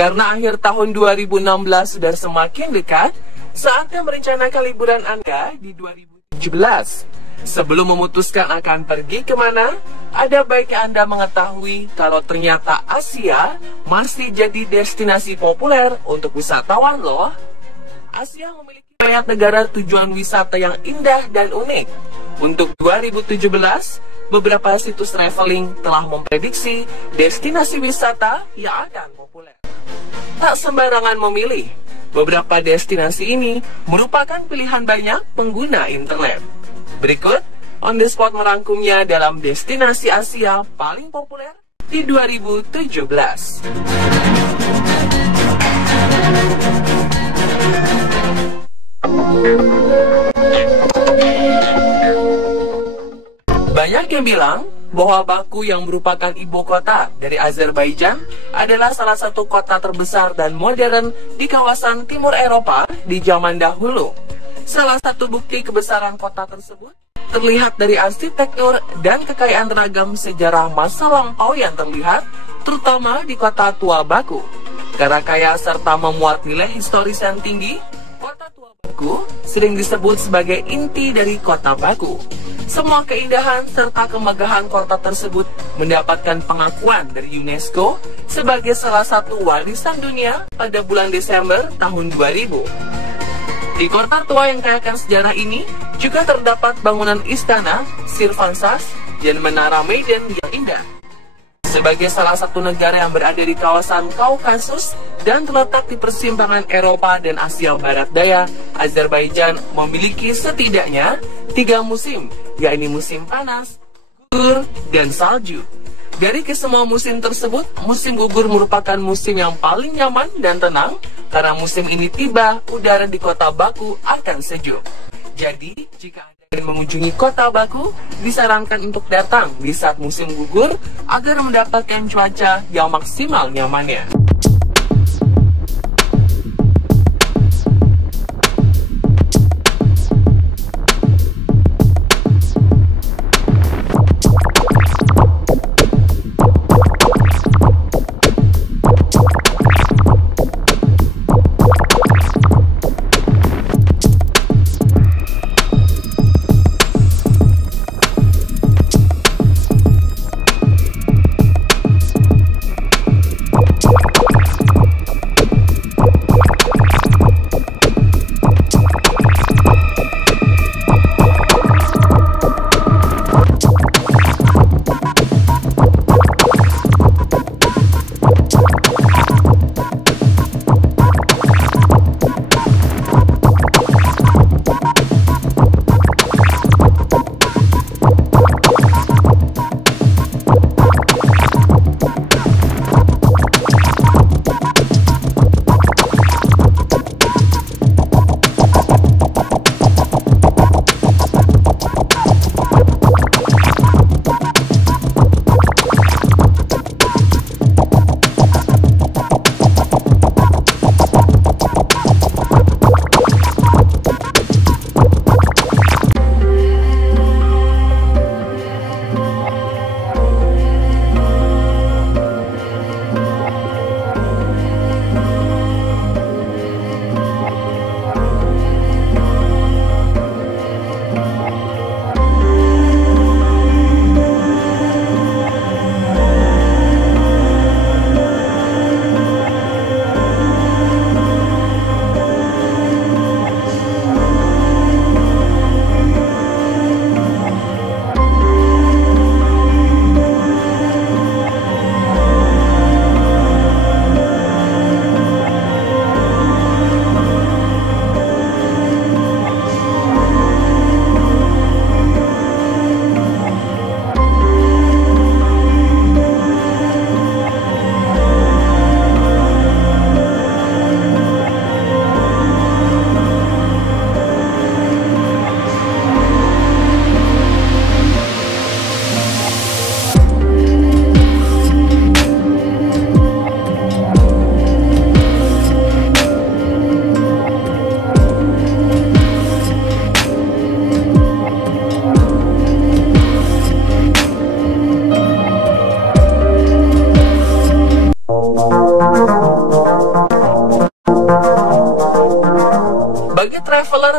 Karena akhir tahun 2016 sudah semakin dekat, saatnya merencanakan liburan Anda di 2017. Sebelum memutuskan akan pergi kemana, ada baiknya Anda mengetahui kalau ternyata Asia masih jadi destinasi populer untuk wisatawan loh. Asia memiliki banyak negara tujuan wisata yang indah dan unik. Untuk 2017, beberapa situs traveling telah memprediksi destinasi wisata yang akan populer. Tak sembarangan memilih, beberapa destinasi ini merupakan pilihan banyak pengguna internet. Berikut, On The Spot merangkumnya dalam destinasi Asia paling populer di 2017. Banyak yang bilang bahwa Baku yang merupakan ibu kota dari Azerbaijan adalah salah satu kota terbesar dan modern di kawasan timur Eropa di zaman dahulu. Salah satu bukti kebesaran kota tersebut terlihat dari arsitektur dan kekayaan ragam sejarah masa lampau yang terlihat, terutama di kota tua Baku. Karena kaya serta memuat nilai historis yang tinggi, kota tua Baku sering disebut sebagai inti dari kota Baku. Semua keindahan serta kemegahan kota tersebut mendapatkan pengakuan dari UNESCO sebagai salah satu warisan dunia pada bulan Desember tahun 2000. Di kota tua yang kayakan sejarah ini juga terdapat bangunan istana, Sirvansas, dan menara Maidan yang indah. Sebagai salah satu negara yang berada di kawasan Kaukasus dan terletak di persimpangan Eropa dan Asia Barat Daya, Azerbaijan memiliki setidaknya 3 musim, yakni musim panas, gugur, dan salju. Dari kesemua musim tersebut, musim gugur merupakan musim yang paling nyaman dan tenang, karena musim ini tiba, udara di kota Baku akan sejuk. Jadi, jika Anda ingin mengunjungi kota Baku, disarankan untuk datang di saat musim gugur agar mendapatkan cuaca yang maksimal nyamannya.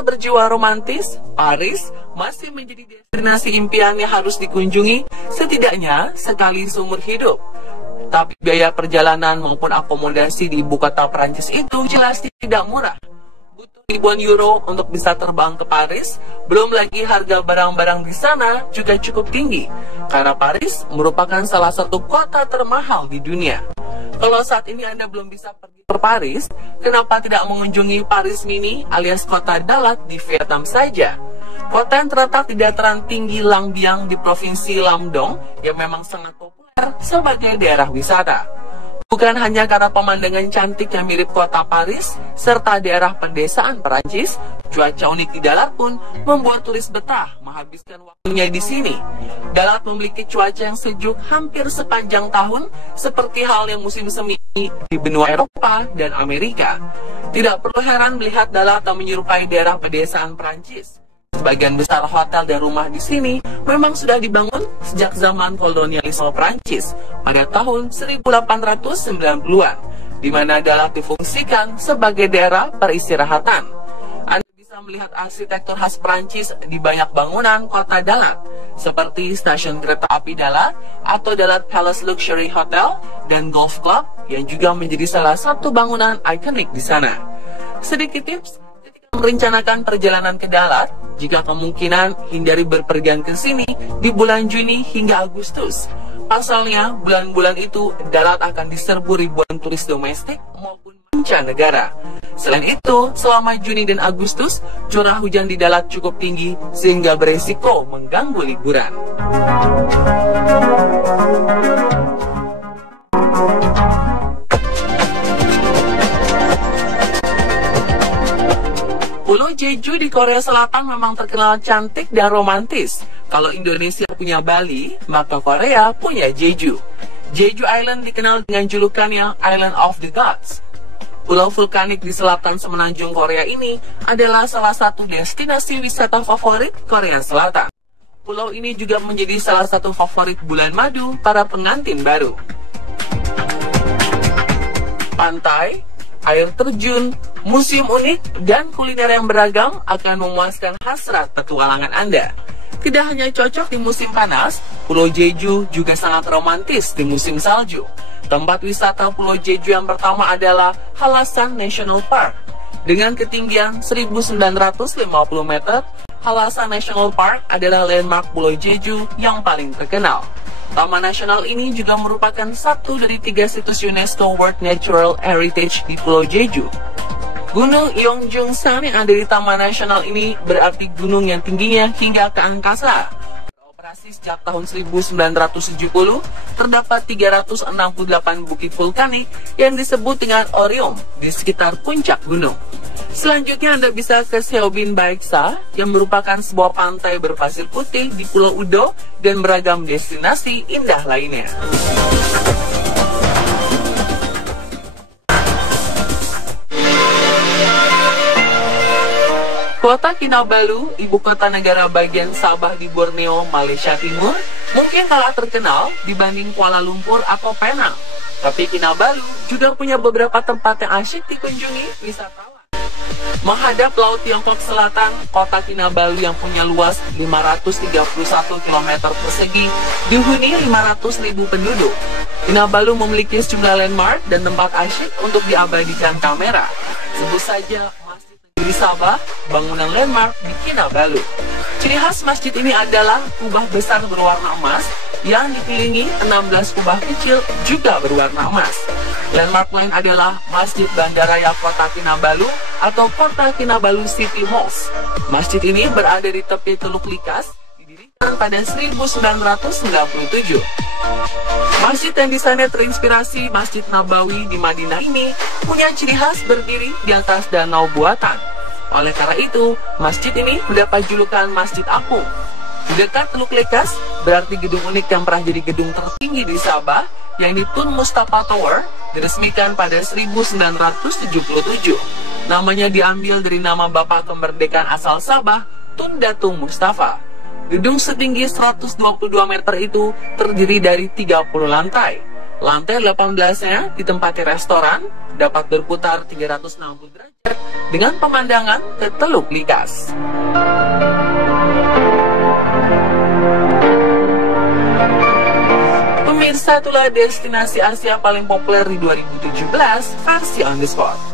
Para berjiwa romantis, Paris masih menjadi destinasi impian yang harus dikunjungi setidaknya sekali seumur hidup. Tapi biaya perjalanan maupun akomodasi di ibu kota Prancis itu jelas tidak murah. Butuh ribuan euro untuk bisa terbang ke Paris, belum lagi harga barang-barang di sana juga cukup tinggi, karena Paris merupakan salah satu kota termahal di dunia. Kalau saat ini Anda belum bisa pergi ke Paris, kenapa tidak mengunjungi Paris Mini alias kota Dalat di Vietnam saja? Kota yang terletak di dataran tinggi Lang Biang di provinsi Lam Dong yang memang sangat populer sebagai daerah wisata. Bukan hanya karena pemandangan cantik yang mirip kota Paris, serta daerah pedesaan Perancis, cuaca unik di Dalat pun membuat turis betah menghabiskan waktunya di sini. Dalat memiliki cuaca yang sejuk hampir sepanjang tahun, seperti hal yang musim semi di benua Eropa dan Amerika. Tidak perlu heran melihat Dalat yang menyerupai daerah pedesaan Perancis. Sebagian besar hotel dan rumah di sini memang sudah dibangun sejak zaman kolonialisme Prancis pada tahun 1890-an, di mana Dalat difungsikan sebagai daerah peristirahatan. Anda bisa melihat arsitektur khas Prancis di banyak bangunan kota Dalat, seperti stasiun kereta api Dalat atau Dalat Palace Luxury Hotel dan Golf Club yang juga menjadi salah satu bangunan ikonik di sana. Sedikit tips merencanakan perjalanan ke Dalat, jika kemungkinan hindari berpergian ke sini di bulan Juni hingga Agustus. Pasalnya, bulan-bulan itu Dalat akan diserbu ribuan turis domestik maupun mancanegara. Selain itu, selama Juni dan Agustus, curah hujan di Dalat cukup tinggi sehingga beresiko mengganggu liburan. Pulau Jeju di Korea Selatan memang terkenal cantik dan romantis. Kalau Indonesia punya Bali, maka Korea punya Jeju. Jeju Island dikenal dengan julukannya Island of the Gods. Pulau vulkanik di selatan semenanjung Korea ini adalah salah satu destinasi wisata favorit Korea Selatan. Pulau ini juga menjadi salah satu favorit bulan madu para pengantin baru. Pantai, air terjun, museum unik, dan kuliner yang beragam akan memuaskan hasrat petualangan Anda. Tidak hanya cocok di musim panas, Pulau Jeju juga sangat romantis di musim salju. Tempat wisata Pulau Jeju yang pertama adalah Hallasan National Park. Dengan ketinggian 1950 meter, Hallasan National Park adalah landmark Pulau Jeju yang paling terkenal. Taman nasional ini juga merupakan satu dari 3 situs UNESCO World Natural Heritage di Pulau Jeju. Gunung Yeongjongsan yang ada di Taman Nasional ini berarti gunung yang tingginya hingga ke angkasa. Beroperasi sejak tahun 1970, terdapat 368 bukit vulkanik yang disebut dengan Orium di sekitar puncak gunung. Selanjutnya Anda bisa ke Seobin Baeksa yang merupakan sebuah pantai berpasir putih di Pulau Udo dan beragam destinasi indah lainnya. Kota Kinabalu, ibu kota negara bagian Sabah di Borneo, Malaysia Timur, mungkin kalah terkenal dibanding Kuala Lumpur atau Penang. Tapi Kinabalu juga punya beberapa tempat yang asyik dikunjungi wisatawan. Menghadap Laut Tiongkok Selatan, kota Kinabalu yang punya luas 531 km persegi dihuni 500.000 penduduk. Kinabalu memiliki sejumlah landmark dan tempat asyik untuk diabadikan kamera. Sebut saja Masjid Negeri Sabah, bangunan landmark di Kinabalu. Ciri khas masjid ini adalah kubah besar berwarna emas yang dikelilingi 16 kubah kecil juga berwarna emas. Landmark lain adalah Masjid Bandaraya Kota Kinabalu atau Kota Kinabalu City Halls. Masjid ini berada di tepi Teluk Likas, didirikan pada 1997. Masjid yang desainnya terinspirasi Masjid Nabawi di Madinah ini punya ciri khas berdiri di atas danau buatan. Oleh karena itu, masjid ini mendapat julukan Masjid Apung. Di dekat Teluk Likas, berarti gedung unik yang pernah jadi gedung tertinggi di Sabah, yakni Tun Mustafa Tower, diresmikan pada 1977. Namanya diambil dari nama Bapak Kemerdekaan asal Sabah, Tun Datung Mustafa. Gedung setinggi 122 meter itu terdiri dari 30 lantai. Lantai 18-nya ditempati restoran, dapat berputar 360 derajat, dengan pemandangan ke Teluk Likas. Pemirsa, itulah destinasi Asia paling populer di 2017 versi On The Spot.